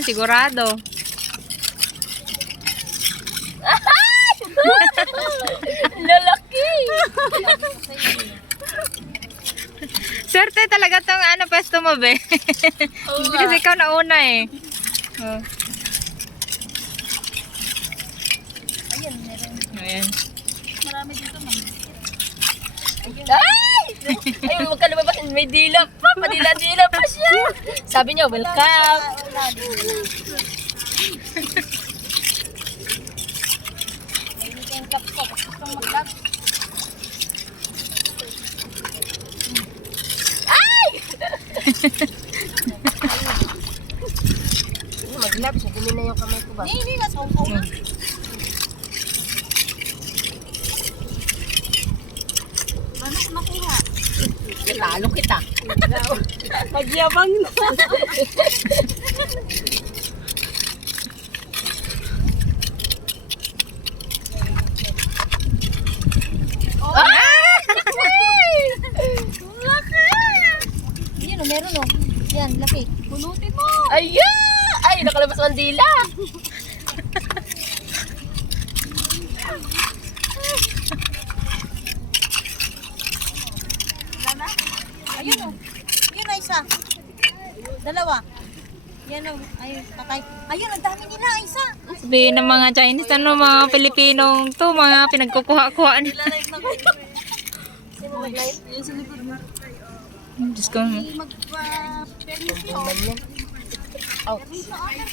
Sigurado. Lalaki. Swerte talaga tong pwesto mo, be. Kasi ikaw nauna eh. Oh. Ayan, meron. Ayan. Marami dito, ma'am. Ay! Ay, huwag ka lumabas. May dila pa. Padila-dila pa siya. Sabi niya, welcome. May weekend cup ko. Gustong mag-vlog. Ay! Mag-vlog siya. Dumi na yung kamay ko ba? Hindi na. Saw-saw na. Paano ko nakuha? Lalo kita. Magyabang na. Oh! Laki! Yan o, meron o. Yan, laki. Pulutin mo. Ayan! Ay, nakalabas ang dila. Ayun o. Yun na isa. Dalawa. Yan o. Ayun, patay. Ayun, ang dami nila. Isa. Sabihin ng mga Chinese, mga Pilipinong to, mga pinagkukuha-kuhaan. Yung sa likod mo. Diyos ko. Mag-permit yun. Oh.